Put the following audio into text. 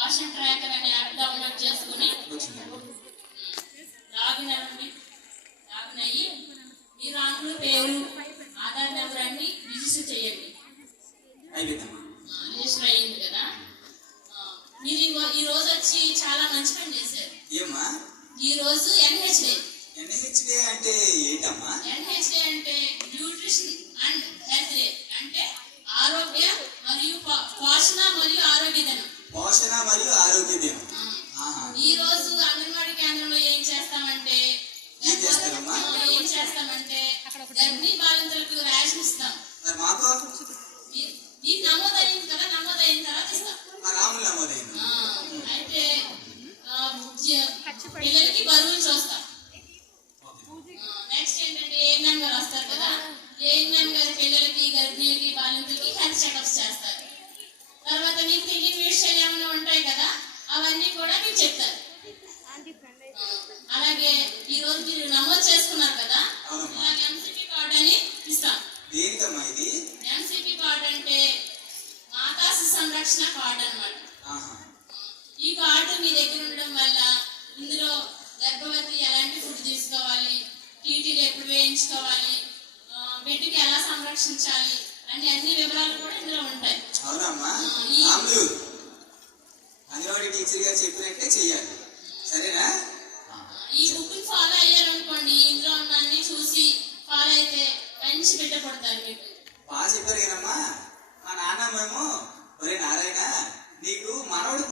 వాషన్ tracker అనే app download చేసుకుని login అవ్వండి లాగిన్ అయ్యి మీరు అందులో పేరు ఆధార్ నెంబర్ అన్ని రిజిస్టర్ చేయండి. రిజిస్టర్ అయ్యింది కదా. మీరు ఈ రోజు వచ్చి చాలా మంచి పని చేశారు. ఈ రోజు ఎన్హెచ్డే. ఎన్హెచ్డే అంటే ఏంటమ్మా ఎన్హెచ్డే అంటే న్యూట్రిషన్ అండ్ హెల్త్ డే అంటే ఆరోగ్య మరియు పో- పోషణ మరియు ఆరోగ్య దినం పోషణ మరియు ఆరోగ్య దినం. ఈ రోజు అంగన్వాడీ కేంద్రంలో ఏం చేస్తామంటే ఏం చేస్తారమ్మా? ఏం చేస్తామంటే గర్భిణీ బాలింతలకు రేషన్ ఇస్తాం. మరి మాకు మీకు నమోదైంది కదా నమోదైన తర్వాత ఇస్తాం. మా రాములు నమోదైంది. ఆ, అయితే పిల్లలకి బరువులు చూస్తాం. నెక్స్ట్ ఏంటంటే ఏఎన్ఎం గారు వస్తారు కదా ఏఎన్ఎం గారు పిల్లలకి గర్భిణీలకి అవన్నీ కూడా మీకు చెప్తారు ఆ, అలాగే ఈ రోజు మీరు నమోదు చేసుకున్నారు కదా. ఇలాగ ఎంసీపీ కార్డ్ అని ఇస్తాం. ఇది? ఎంసీపీ కార్డ్ అంటే మాతా శిశు సంరక్షణ కార్డ్ అన్నమాట. ఆహా. ఈ కార్డు మీ దగ్గర ఉండడం వల్ల ఇందులో గర్భవతి ఎలాంటి ఫుడ్ తీసుకోవాలి టీటీలు ఎప్పుడు వేయించుకోవాలి బిడ్డకి ఎలా సంరక్షించాలి అనే అన్ని వివరాలు కూడా ఇందులో ఉంటాయి. అవునమ్మా ఆ, ఈ- రాములు అంగన్వాడీ టీచర్ గారు చెప్పినట్టే చెయ్యాలి సరేనా? ఈ బుక్ ఫాలో అయ్యారనుకోండి ఇందులో ఉన్న అన్ని చూసి ఫాలో అయితే మంచి బిడ్డ పడతారు మీకు. బాగా చెప్పారు కదమ్మా. మా నాన్నమ్మేమో ఒరే నారాయణ నీకు మనవడు